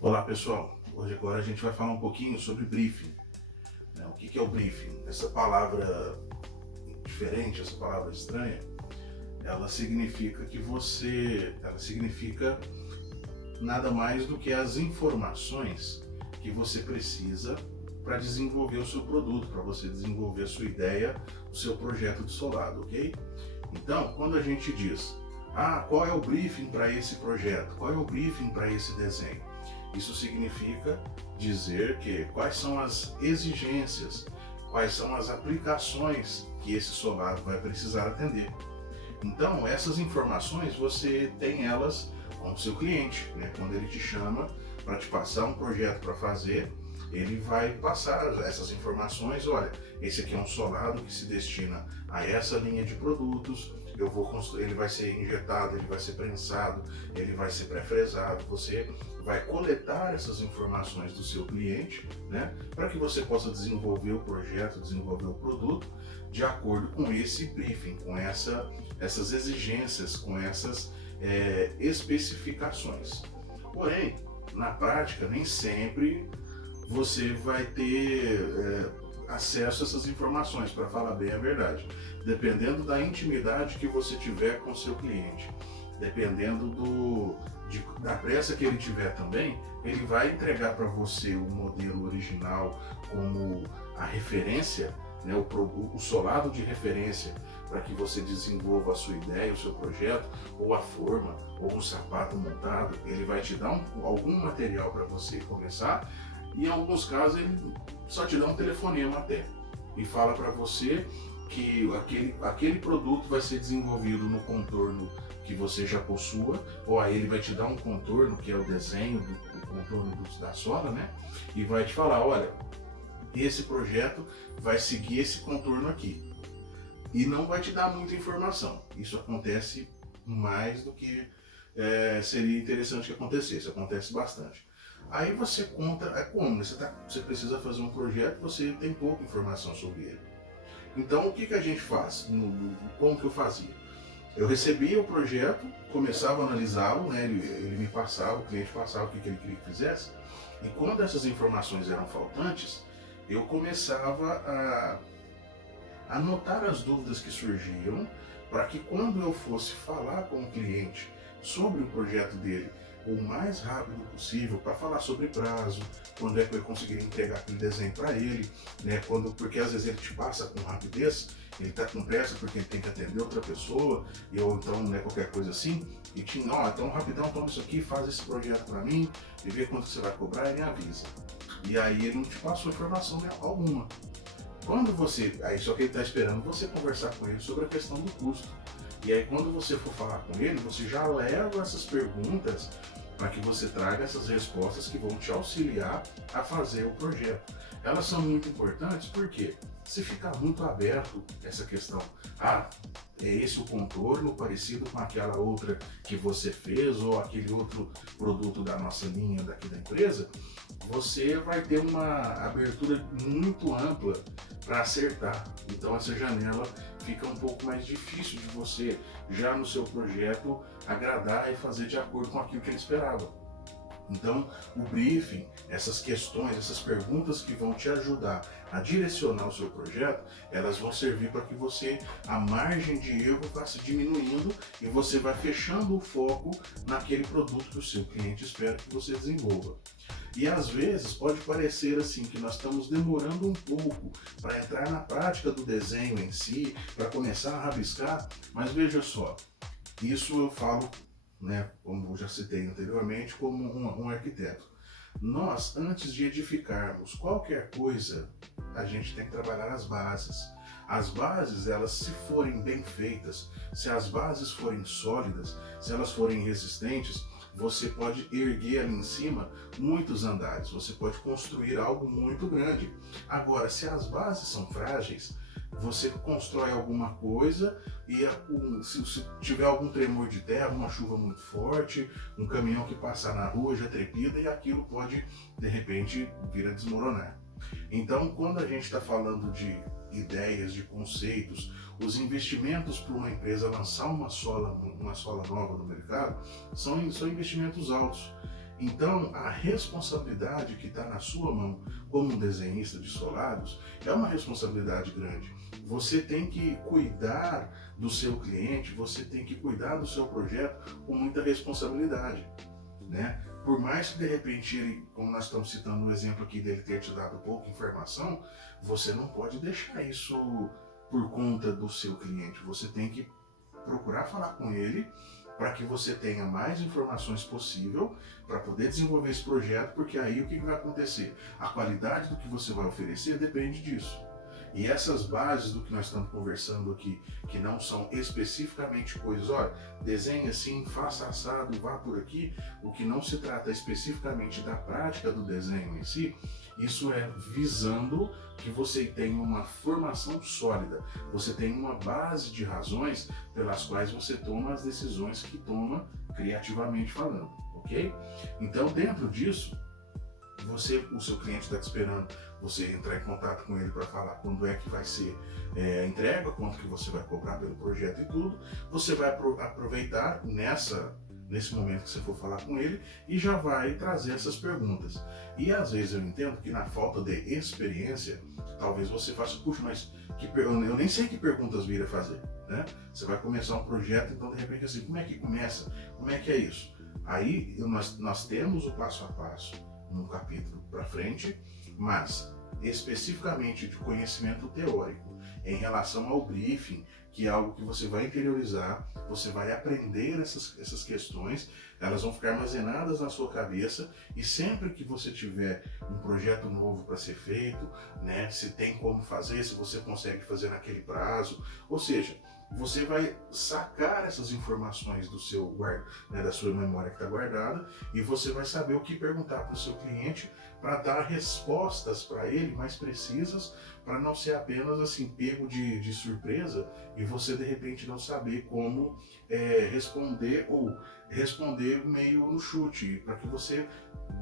Olá pessoal, hoje agora a gente vai falar um pouquinho sobre briefing. O que é o briefing? Essa palavra diferente, essa palavra estranha, ela significa ela significa nada mais do que as informações que você precisa para desenvolver o seu produto, para você desenvolver a sua ideia, o seu projeto de solado, ok? Então, quando a gente diz, qual é o briefing para esse projeto? Qual é o briefing para esse desenho? Isso significa dizer que quais são as exigências, quais são as aplicações que esse solado vai precisar atender. Então, essas informações você tem elas com o seu cliente, né? Quando ele te chama para te passar um projeto para fazer, ele vai passar essas informações. Olha, esse aqui é um solado que se destina a essa linha de produtos. Ele vai ser injetado, ele vai ser prensado, ele vai ser pré-fresado. Você vai coletar essas informações do seu cliente, né, para que você possa desenvolver o projeto, desenvolver o produto de acordo com esse briefing, com essas exigências, com essas especificações. Porém, na prática, nem sempre você vai ter acesso a essas informações, para falar bem a verdade. Dependendo da intimidade que você tiver com o seu cliente, dependendo da pressa que ele tiver também, ele vai entregar para você o modelo original como a referência, né, o solado de referência para que você desenvolva a sua ideia, o seu projeto, ou a forma, ou um sapato montado. Ele vai te dar algum material para você começar, e em alguns casos ele só te dá um telefonema até e fala para você que aquele produto vai ser desenvolvido no contorno que você já possua, ou aí ele vai te dar um contorno, que é o desenho do contorno da sola, né? E vai te falar, olha, esse projeto vai seguir esse contorno aqui. E não vai te dar muita informação. Isso acontece mais do que seria interessante que acontecesse, acontece bastante. Aí você conta, como? Você precisa fazer um projeto, você tem pouca informação sobre ele. Então o que a gente faz? Como que eu fazia? Eu recebia o projeto, começava a analisá-lo, né? Ele me passava, o cliente passava o que ele queria que fizesse, e quando essas informações eram faltantes, eu começava a anotar as dúvidas que surgiam, para que quando eu fosse falar com o cliente sobre o projeto dele o mais rápido possível, para falar sobre prazo, quando é que eu conseguiria entregar aquele desenho para ele, né? Porque às vezes ele te passa com rapidez, ele está com pressa porque ele tem que atender outra pessoa, ou então, né, qualquer coisa assim, e então rapidão, toma isso aqui, faz esse projeto para mim, e vê quanto você vai cobrar e me avisa. E aí ele não te passou informação alguma. Aí só que ele está esperando você conversar com ele sobre a questão do custo. E aí quando você for falar com ele, você já leva essas perguntas para que você traga essas respostas que vão te auxiliar a fazer o projeto. Elas são muito importantes porque se ficar muito aberto essa questão, é esse o contorno parecido com aquela outra que você fez ou aquele outro produto da nossa linha daqui da empresa, você vai ter uma abertura muito ampla para acertar. Então essa janela fica um pouco mais difícil de você, já no seu projeto, agradar e fazer de acordo com aquilo que ele esperava. Então, o briefing, essas questões, essas perguntas que vão te ajudar a direcionar o seu projeto, elas vão servir para que a margem de erro vá se diminuindo e você vai fechando o foco naquele produto que o seu cliente espera que você desenvolva. E às vezes pode parecer assim que nós estamos demorando um pouco para entrar na prática do desenho em si, para começar a rabiscar, mas veja só, isso eu falo, né, como eu já citei anteriormente, como um arquiteto. Nós, antes de edificarmos qualquer coisa, a gente tem que trabalhar as bases. As bases, elas, se forem bem feitas, se as bases forem sólidas, se elas forem resistentes, você pode erguer ali em cima muitos andares, você pode construir algo muito grande. Agora, se as bases são frágeis, você constrói alguma coisa e se tiver algum tremor de terra, uma chuva muito forte, um caminhão que passar na rua já trepida e aquilo pode, de repente, vir a desmoronar. Então, quando a gente está falando de ideias, de conceitos, os investimentos para uma empresa lançar uma sola nova no mercado são investimentos altos. Então, a responsabilidade que está na sua mão como um desenhista de solados é uma responsabilidade grande. Você tem que cuidar do seu cliente, você tem que cuidar do seu projeto com muita responsabilidade, né? Por mais que de repente ele, como nós estamos citando o exemplo aqui dele ter te dado pouca informação, você não pode deixar isso por conta do seu cliente. Você tem que procurar falar com ele para que você tenha mais informações possível para poder desenvolver esse projeto, porque aí o que vai acontecer? A qualidade do que você vai oferecer depende disso. E essas bases do que nós estamos conversando aqui, que não são especificamente coisas, olha, desenhe assim, faça assado, vá por aqui, o que não se trata especificamente da prática do desenho em si, isso é visando que você tenha uma formação sólida, você tem uma base de razões pelas quais você toma as decisões que toma criativamente falando, ok? Então, dentro disso, o seu cliente está te esperando você entrar em contato com ele para falar quando é que vai ser a entrega, quanto que você vai cobrar pelo projeto e tudo. Você vai aproveitar nesse momento que você for falar com ele e já vai trazer essas perguntas. E às vezes eu entendo que na falta de experiência, talvez você faça, puxa, mas eu nem sei que perguntas vir a fazer, né? Você vai começar um projeto, então de repente assim, como é que começa? Como é que é isso? Aí nós temos o passo a passo num capítulo para frente, mas especificamente de conhecimento teórico em relação ao briefing, que é algo que você vai interiorizar, você vai aprender essas questões, elas vão ficar armazenadas na sua cabeça e sempre que você tiver um projeto novo para ser feito, né, se tem como fazer, se você consegue fazer naquele prazo, ou seja, você vai sacar essas informações da sua memória que está guardada e você vai saber o que perguntar para o seu cliente para dar respostas para ele mais precisas, para não ser apenas assim pego de surpresa e você de repente não saber como responder ou responder meio no chute, para que você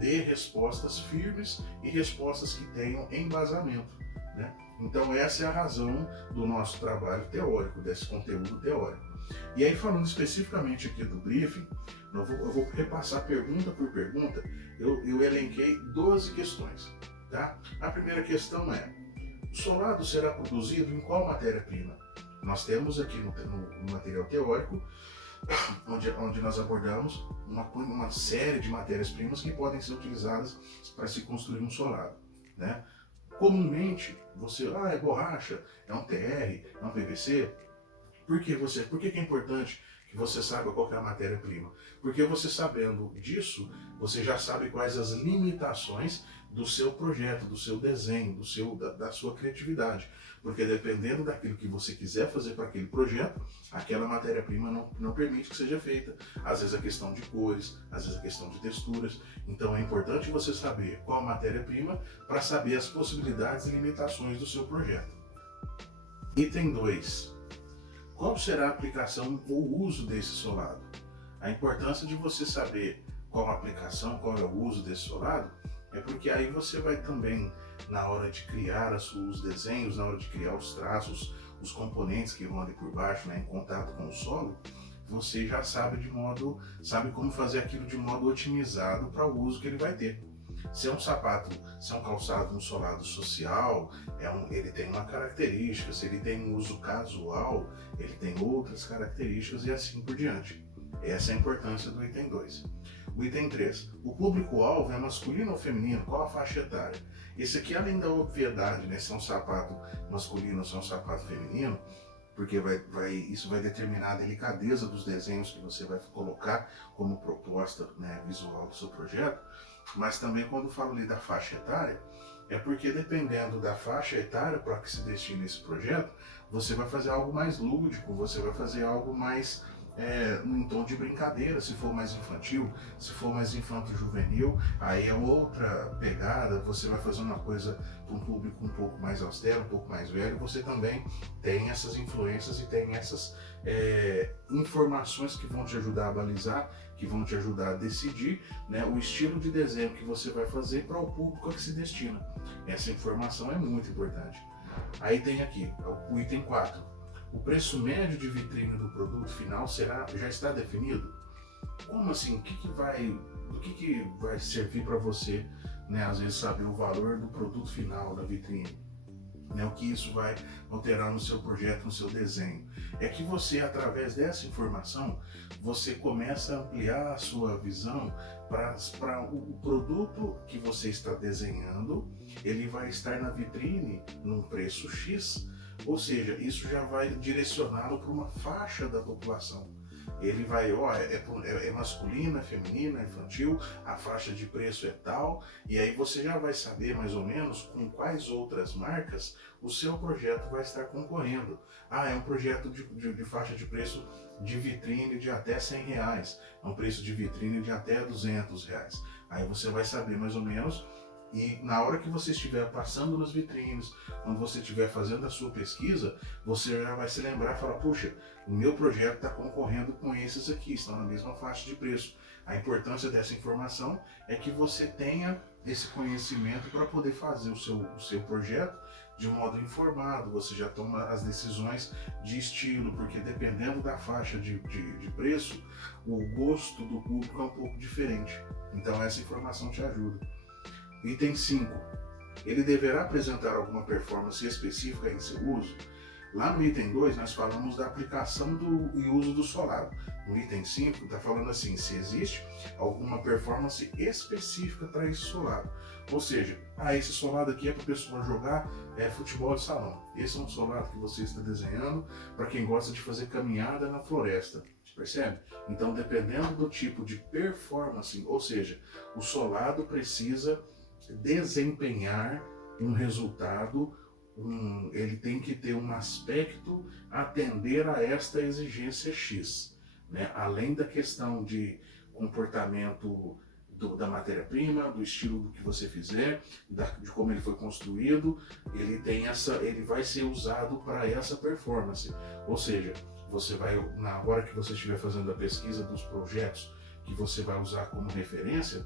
dê respostas firmes e respostas que tenham embasamento, né? Então essa é a razão do nosso trabalho teórico, desse conteúdo teórico. E aí falando especificamente aqui do briefing, eu vou repassar pergunta por pergunta, eu elenquei 12 questões. Tá? A primeira questão é, o solado será produzido em qual matéria-prima? Nós temos aqui no material teórico, onde nós abordamos uma série de matérias-primas que podem ser utilizadas para se construir um solado, né? Comumente, é borracha, é um TR, é um PVC. Por que é importante que você saiba qual é a matéria-prima? Porque você sabendo disso, você já sabe quais as limitações do seu projeto, do seu desenho, da sua criatividade. Porque dependendo daquilo que você quiser fazer para aquele projeto, aquela matéria-prima não permite que seja feita. Às vezes a questão de cores, às vezes a questão de texturas. Então é importante você saber qual a matéria-prima para saber as possibilidades e limitações do seu projeto. Item 2. Qual será a aplicação ou uso desse solado? A importância de você saber qual a aplicação, qual é o uso desse solado, é porque aí você vai também, na hora de criar os desenhos, na hora de criar os traços, os componentes que vão ali por baixo, né, em contato com o solo, você já sabe como fazer aquilo de modo otimizado para o uso que ele vai ter. Se é um sapato, se é um calçado, um solado social, ele tem uma característica, se ele tem um uso casual, ele tem outras características e assim por diante. Essa é a importância do item 2. O item 3. O público-alvo é masculino ou feminino? Qual a faixa etária? Esse aqui, além da obviedade, né, se é um sapato masculino ou se é um sapato feminino, porque isso vai determinar a delicadeza dos desenhos que você vai colocar como proposta, né, visual do seu projeto, mas também quando falo ali da faixa etária, é porque dependendo da faixa etária para que se destine esse projeto, você vai fazer algo mais lúdico, você vai fazer algo mais em tom de brincadeira, se for mais infantil, se for mais infanto-juvenil, aí é outra pegada, você vai fazer uma coisa para um público um pouco mais austero, um pouco mais velho, você também tem essas influências e tem essas informações que vão te ajudar a balizar, que vão te ajudar a decidir, né, o estilo de desenho que você vai fazer para o público a que se destina. Essa informação é muito importante. Aí tem aqui o item 4. O preço médio de vitrine do produto final já está definido? Como assim? O que vai do que vai servir para você, né, às vezes saber o valor do produto final da vitrine, né, o que isso vai alterar no seu projeto, no seu desenho. É que você, através dessa informação, você começa a ampliar a sua visão para o produto que você está desenhando, ele vai estar na vitrine num preço X, ou seja, isso já vai direcioná-lo para uma faixa da população. Ele vai, é masculina, é feminina, é infantil, a faixa de preço é tal, e aí você já vai saber mais ou menos com quais outras marcas o seu projeto vai estar concorrendo. É um projeto de faixa de preço de vitrine de até R$100, é um preço de vitrine de até R$200. Aí você vai saber mais ou menos. E na hora que você estiver passando nas vitrines, quando você estiver fazendo a sua pesquisa, você já vai se lembrar e falar, puxa, o meu projeto está concorrendo com esses aqui, estão na mesma faixa de preço. A importância dessa informação é que você tenha esse conhecimento para poder fazer o seu projeto de modo informado. Você já toma as decisões de estilo, porque dependendo da faixa de preço, o gosto do público é um pouco diferente. Então essa informação te ajuda. Item 5. Ele deverá apresentar alguma performance específica em seu uso? Lá no item 2 nós falamos da aplicação e uso do solado. No item 5 está falando assim, se existe alguma performance específica para esse solado. Ou seja, esse solado aqui é para o pessoal jogar futebol de salão. Esse é um solado que você está desenhando para quem gosta de fazer caminhada na floresta. Percebe? Então, dependendo do tipo de performance, ou seja, o solado precisa desempenhar um resultado, ele tem que ter um aspecto atender a esta exigência X, né? Além da questão de comportamento da matéria-prima, do estilo do que você fizer, de como ele foi construído, ele vai ser usado para essa performance. Ou seja, você vai, na hora que você estiver fazendo a pesquisa dos projetos que você vai usar como referência,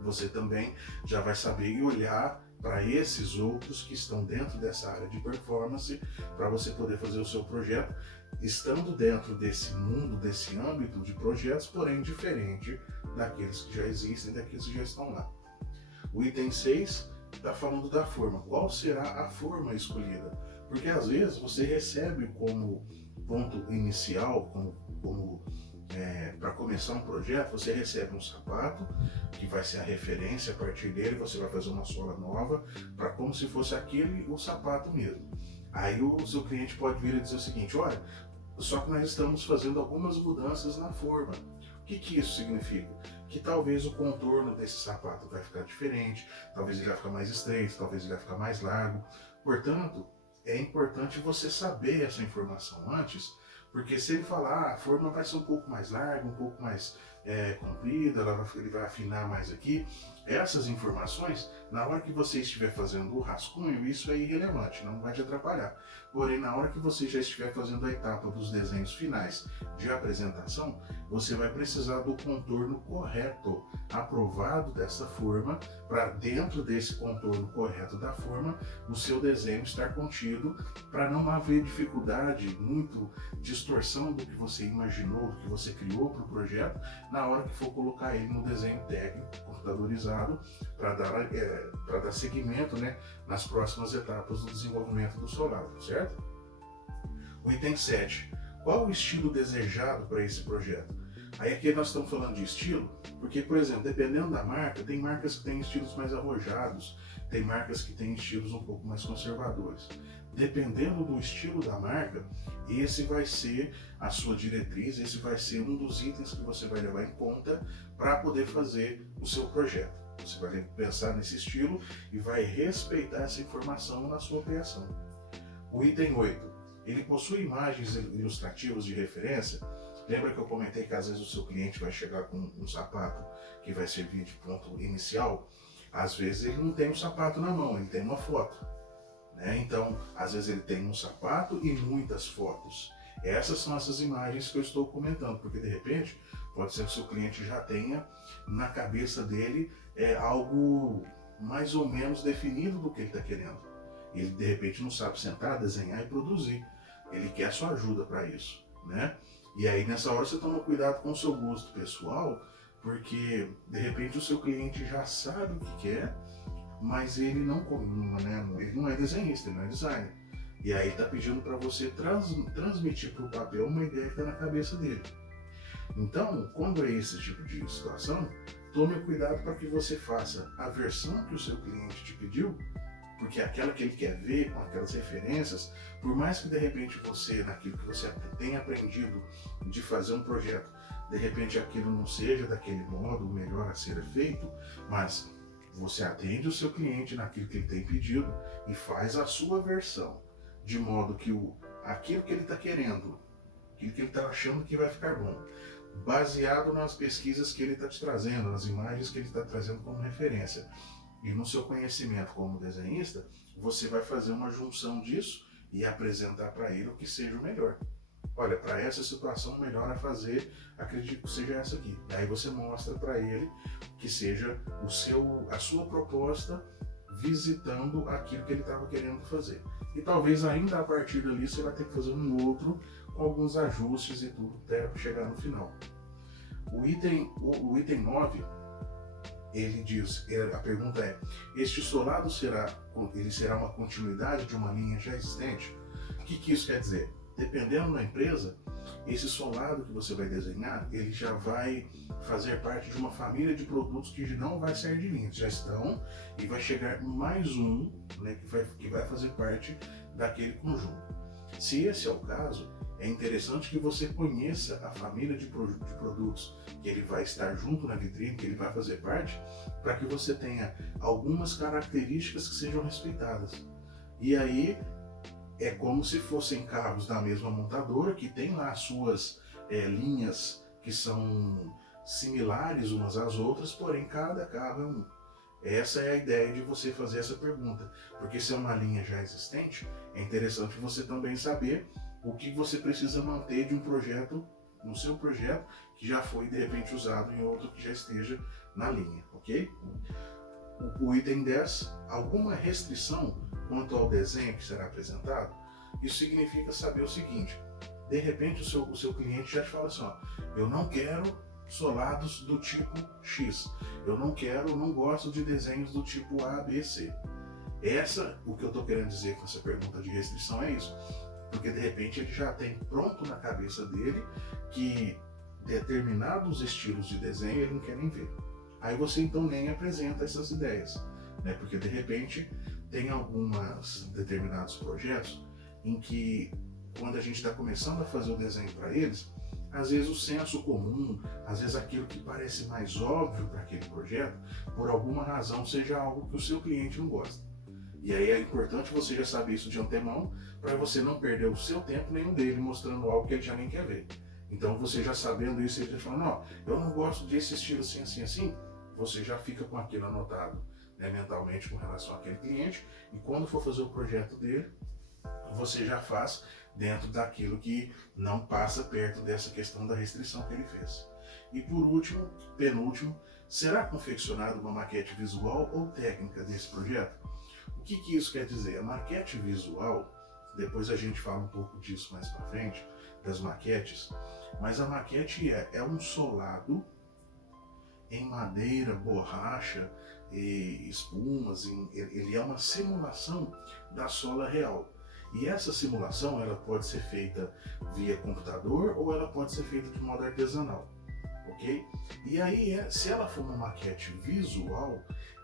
você também já vai saber e olhar para esses outros que estão dentro dessa área de performance, para você poder fazer o seu projeto, estando dentro desse mundo, desse âmbito de projetos, porém diferente daqueles que já existem, daqueles que já estão lá. O item 6 está falando da forma. Qual será a forma escolhida? Porque às vezes você recebe como ponto inicial, para começar um projeto, você recebe um sapato, que vai ser a referência, a partir dele você vai fazer uma sola nova, para como se fosse o sapato mesmo. Aí o seu cliente pode vir e dizer o seguinte, olha, só que nós estamos fazendo algumas mudanças na forma. O que isso significa? Que talvez o contorno desse sapato vai ficar diferente, talvez ele vai ficar mais estreito, talvez ele vai ficar mais largo. Portanto, é importante você saber essa informação antes, porque se ele falar, a forma vai ser um pouco mais larga, um pouco mais comprida, ele vai afinar mais aqui, essas informações, na hora que você estiver fazendo o rascunho, isso é irrelevante, não vai te atrapalhar. Porém, na hora que você já estiver fazendo a etapa dos desenhos finais de apresentação, você vai precisar do contorno correto, aprovado dessa forma, para dentro desse contorno correto da forma, o seu desenho estar contido, para não haver dificuldade, muito distorção do que você imaginou, do que você criou para o projeto, na hora que for colocar ele no desenho técnico, computadorizado, para dar seguimento, né, nas próximas etapas do desenvolvimento do solado, certo? O item 7. Qual o estilo desejado para esse projeto? Aí aqui nós estamos falando de estilo, porque, por exemplo, dependendo da marca, tem marcas que têm estilos mais arrojados, tem marcas que têm estilos um pouco mais conservadores. Dependendo do estilo da marca, esse vai ser a sua diretriz, esse vai ser um dos itens que você vai levar em conta para poder fazer o seu projeto. Você vai pensar nesse estilo e vai respeitar essa informação na sua criação. O item 8. Ele possui imagens ilustrativas de referência. Lembra que eu comentei que às vezes o seu cliente vai chegar com um sapato que vai servir de ponto inicial? Às vezes ele não tem um sapato na mão, ele tem uma foto, né? Então, às vezes ele tem um sapato e muitas fotos. Essas são essas imagens que eu estou comentando, porque de repente pode ser que o seu cliente já tenha na cabeça dele algo mais ou menos definido do que ele está querendo. Ele de repente não sabe sentar, desenhar e produzir. Ele quer a sua ajuda para isso, né? E aí nessa hora você toma cuidado com o seu gosto pessoal, porque de repente o seu cliente já sabe o que quer, mas ele não, né, ele não é desenhista, ele não é designer. E aí está pedindo para você transmitir para o papel uma ideia que está na cabeça dele. Então, quando é esse tipo de situação, tome cuidado para que você faça a versão que o seu cliente te pediu, porque é aquela que ele quer ver, com aquelas referências, por mais que de repente você, naquilo que você tenha aprendido de fazer um projeto, de repente aquilo não seja daquele modo, o melhor a ser feito, mas você atende o seu cliente naquilo que ele tem pedido e faz a sua versão, de modo que aquilo que ele está querendo, aquilo que ele está achando que vai ficar bom, baseado nas pesquisas que ele está te trazendo, nas imagens que ele está trazendo como referência, e no seu conhecimento como desenhista, você vai fazer uma junção disso e apresentar para ele o que seja o melhor. Olha, para essa situação, o melhor a fazer, acredito que seja essa aqui. Daí você mostra para ele que seja a sua proposta visitando aquilo que ele estava querendo fazer. E talvez ainda a partir dali você vai ter que fazer um outro com alguns ajustes e tudo até chegar no final. O item 9, ele diz, a pergunta é: este solado será uma continuidade de uma linha já existente? O que isso quer dizer? Dependendo da empresa, esse solado que você vai desenhar, ele já vai fazer parte de uma família de produtos que não vai sair de linha, já estão, e vai chegar mais um, né, que vai fazer parte daquele conjunto. Se esse é o caso, é interessante que você conheça a família de produtos que ele vai estar junto na vitrine, que ele vai fazer parte, para que você tenha algumas características que sejam respeitadas. E aí é como se fossem carros da mesma montadora, que tem lá as suas linhas que são similares umas às outras, porém cada carro é um. Essa é a ideia de você fazer essa pergunta, porque se é uma linha já existente, é interessante você também saber o que você precisa manter de um projeto, no seu projeto, que já foi de repente usado em outro que já esteja na linha, ok? O item 10, alguma restrição quanto ao desenho que será apresentado? Isso significa saber o seguinte: de repente o seu cliente já te fala assim, ó, eu não quero solados do tipo X, eu não gosto de desenhos do tipo A, B, C. O que eu estou querendo dizer com essa pergunta de restrição é isso, porque de repente ele já tem pronto na cabeça dele que determinados estilos de desenho ele não quer nem ver. Aí você então nem apresenta essas ideias, né? Porque de repente tem alguns determinados projetos em que, quando a gente está começando a fazer o desenho para eles, às vezes o senso comum, às vezes aquilo que parece mais óbvio para aquele projeto, por alguma razão seja algo que o seu cliente não gosta. E aí é importante você já saber isso de antemão, para você não perder o seu tempo nem o dele mostrando algo que ele já nem quer ver. Então você já sabendo isso, ele já falando, ó, eu não gosto desse estilo assim, assim, assim, você já fica com aquilo anotado, né, mentalmente com relação àquele cliente, e quando for fazer o projeto dele, você já faz dentro daquilo que não passa perto dessa questão da restrição que ele fez. E por último, penúltimo, será confeccionada uma maquete visual ou técnica desse projeto? O que isso quer dizer? A maquete visual, depois a gente fala um pouco disso mais para frente, das maquetes, mas a maquete é um solado em madeira, borracha, e espumas, ele é uma simulação da sola real. E essa simulação ela pode ser feita via computador ou ela pode ser feita de modo artesanal, ok? E aí, se ela for uma maquete visual,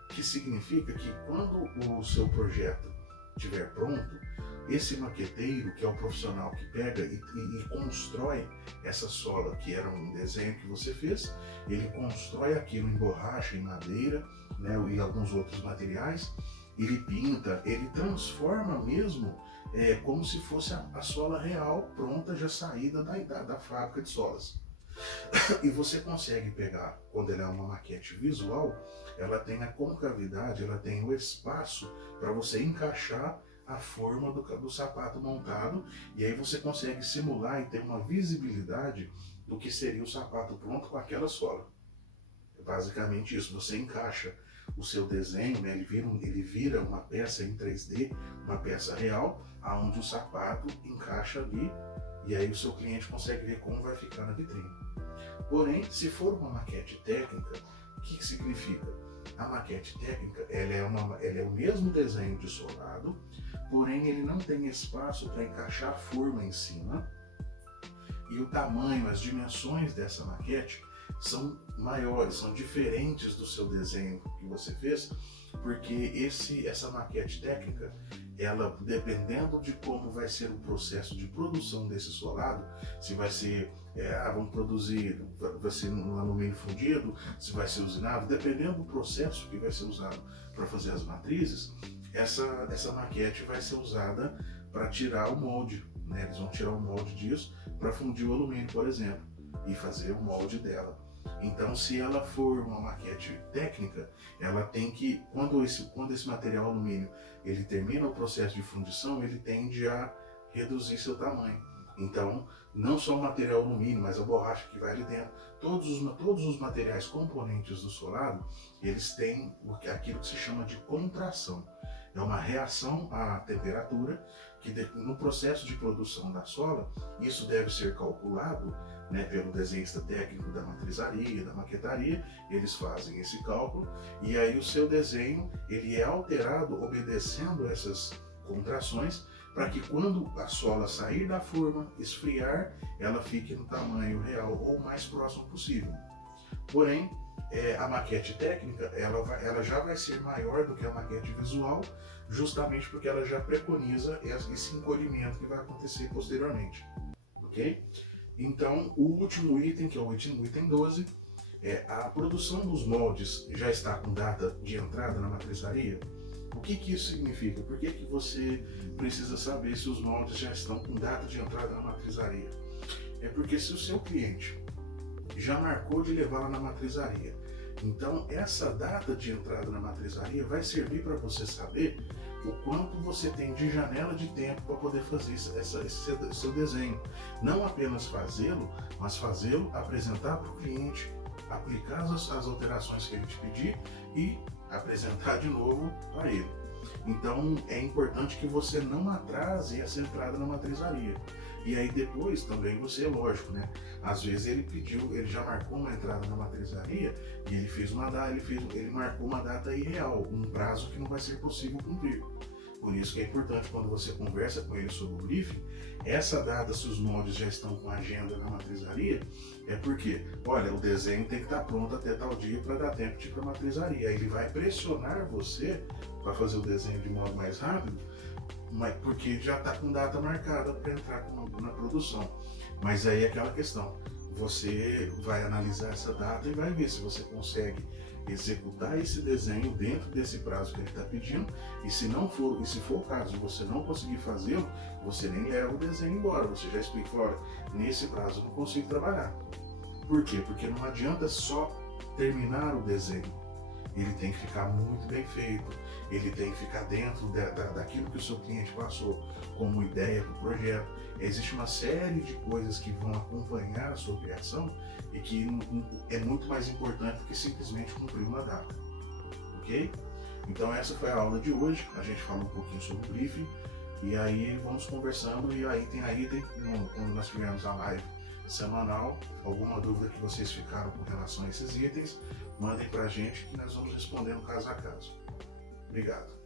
que significa que quando o seu projeto estiver pronto, esse maqueteiro, que é o profissional que pega e constrói essa sola, que era um desenho que você fez, ele constrói aquilo em borracha, em madeira, né, e alguns outros materiais, ele pinta, ele transforma mesmo como se fosse a sola real pronta, já saída da fábrica de solas. E você consegue pegar, quando ela é uma maquete visual, ela tem a concavidade, ela tem o espaço para você encaixar a forma do sapato montado, e aí você consegue simular e ter uma visibilidade do que seria o sapato pronto com aquela sola. É basicamente isso, você encaixa o seu desenho, né? Ele vira uma peça em 3D, uma peça real, aonde o sapato encaixa ali, e aí o seu cliente consegue ver como vai ficar na vitrine. Porém, se for uma maquete técnica, o que significa? A maquete técnica ela é o mesmo desenho de solado, porém ele não tem espaço para encaixar a forma em cima, e o tamanho, as dimensões dessa maquete são maiores, são diferentes do seu desenho que você fez, porque essa maquete técnica, ela, dependendo de como vai ser o processo de produção desse solado, se vai ser, vamos produzir, vai ser no alumínio fundido, se vai ser usinado, dependendo do processo que vai ser usado para fazer as matrizes, essa maquete vai ser usada para tirar o molde, né? Eles vão tirar o molde disso para fundir o alumínio, por exemplo, e fazer o molde dela. Então, se ela for uma maquete técnica, ela tem que, quando esse material alumínio ele termina o processo de fundição, ele tende a reduzir seu tamanho. Então, não só o material alumínio, mas a borracha que vai ali dentro, todos os materiais componentes do solado, eles têm aquilo que se chama de contração. É uma reação à temperatura que no processo de produção da sola, isso deve ser calculado, né, pelo desenhista técnico da matrizaria, da maquetaria. Eles fazem esse cálculo e aí o seu desenho ele é alterado obedecendo essas contrações para que quando a sola sair da forma, esfriar, ela fique no tamanho real ou mais próximo possível. Porém, a maquete técnica ela já vai ser maior do que a maquete visual, justamente porque ela já preconiza esse encolhimento que vai acontecer posteriormente, ok? Então, o último item, que é o item 12, a produção dos moldes já está com data de entrada na matrizaria. O que isso significa? Por que você precisa saber se os moldes já estão com data de entrada na matrizaria? É porque se o seu cliente já marcou de levá-la na matrizaria, então essa data de entrada na matrizaria vai servir para você saber o quanto você tem de janela de tempo para poder fazer esse seu desenho. Não apenas fazê-lo, mas fazê-lo, apresentar para o cliente, aplicar as alterações que ele te pedir e apresentar de novo para ele. Então é importante que você não atrase essa entrada na matrizaria. E aí depois também você, lógico, né? Às vezes ele já marcou uma entrada na matrizaria e ele fez uma data, ele marcou uma data irreal, um prazo que não vai ser possível cumprir. Por isso que é importante quando você conversa com ele sobre o briefing, essa data, se os moldes já estão com agenda na matrizaria, é porque, olha, o desenho tem que estar pronto até tal dia para dar tempo de ir para a matrizaria. Aí ele vai pressionar você para fazer o desenho de modo mais rápido, mas porque já está com data marcada para entrar na produção. Mas aí é aquela questão, você vai analisar essa data e vai ver se você consegue executar esse desenho dentro desse prazo que ele está pedindo, e se for o caso de você não conseguir fazê-lo, você nem leva o desenho embora, você já explica, olha, nesse prazo eu não consigo trabalhar. Por quê? Porque não adianta só terminar o desenho, ele tem que ficar muito bem feito, ele tem que ficar dentro daquilo que o seu cliente passou como ideia para o projeto. Existe uma série de coisas que vão acompanhar a sua criação e que é muito mais importante do que simplesmente cumprir uma data, ok? Então essa foi a aula de hoje, a gente falou um pouquinho sobre o briefing e aí vamos conversando, e aí quando nós tivemos a live semanal, alguma dúvida que vocês ficaram com relação a esses itens, mandem pra gente que nós vamos respondendo caso a caso. Obrigado.